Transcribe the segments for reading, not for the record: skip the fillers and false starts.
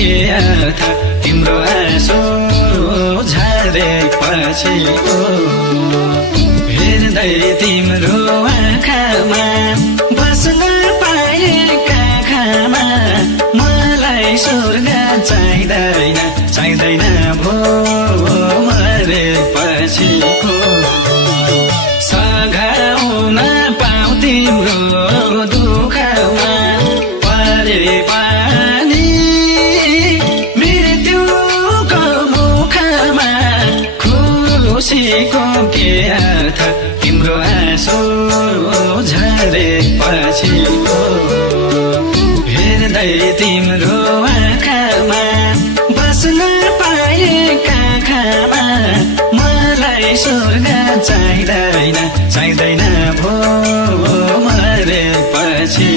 के अर्थ तिम्रो आँसु झरेपछि हेर्दै तिम्रो आँखामा बस्न पाएका खामा मलाई स्वर्ग चाहिँदैन चाहिँदैन भो मरेपछि सघाउन पाऊ तिम्रो दुःखमा परे पानी मृत्युको मुखमा खुसीको के अर्थ तिम्रो आँसु झरेपछि हेर्दै तिम्रो आँखामा बस्न पाएका खामा मलाई स्वर्ग चाहिँदैन चाहिँदैन भो मरेपछि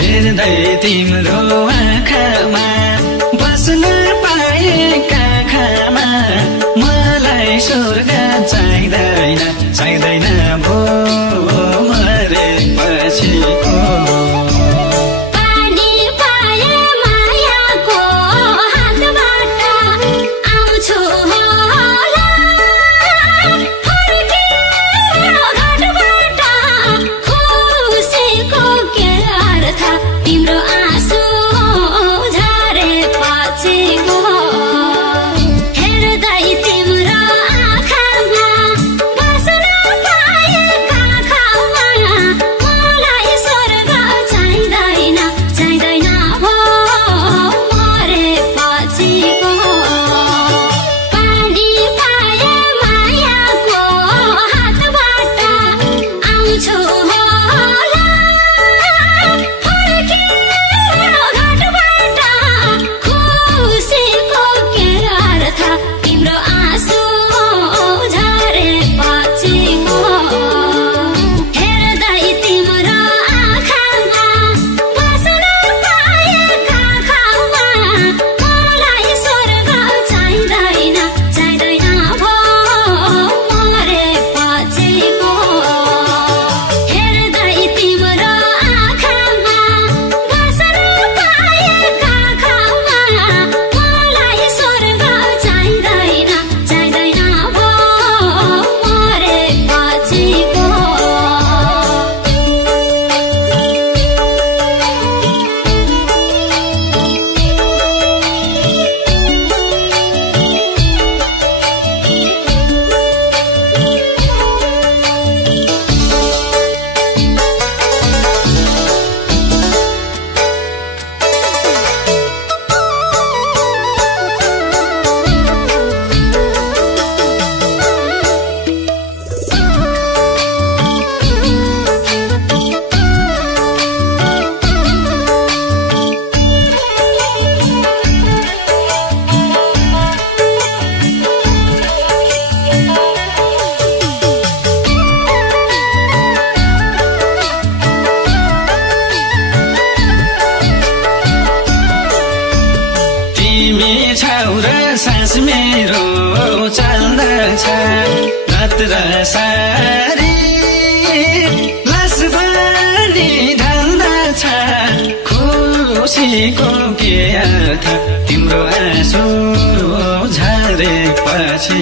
हेर्दै तिम्रो आँखामा बस्न पाएका खामा मलाई स्वर्ग चाहिँदैन चाहिँदैन भो मरेपछि सास मेरो चल्दछ रात र सारी लास बनी ढल्दछ खुसीको के अर्थ तिम्रो आँसु झरेपछि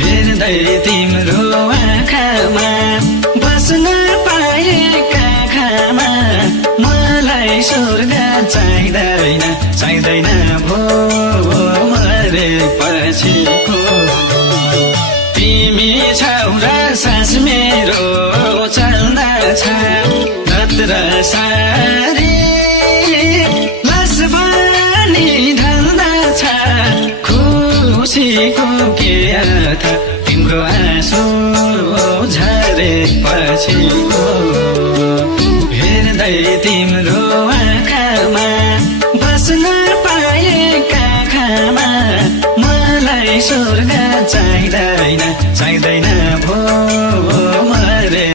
हेर्दै तिम्रो आँखामा बस्न पाएका खामा मलाई स्वर्ग चाहिँदैन चाहिँदैन भो मरेपछि तिमी छौ र सास मेरो चल्दछ रात र सारी लास बनी ढल्दछ खुसीको के अर्थ तिम्रो आँसु झरेपछि हेर्दै तिम्रो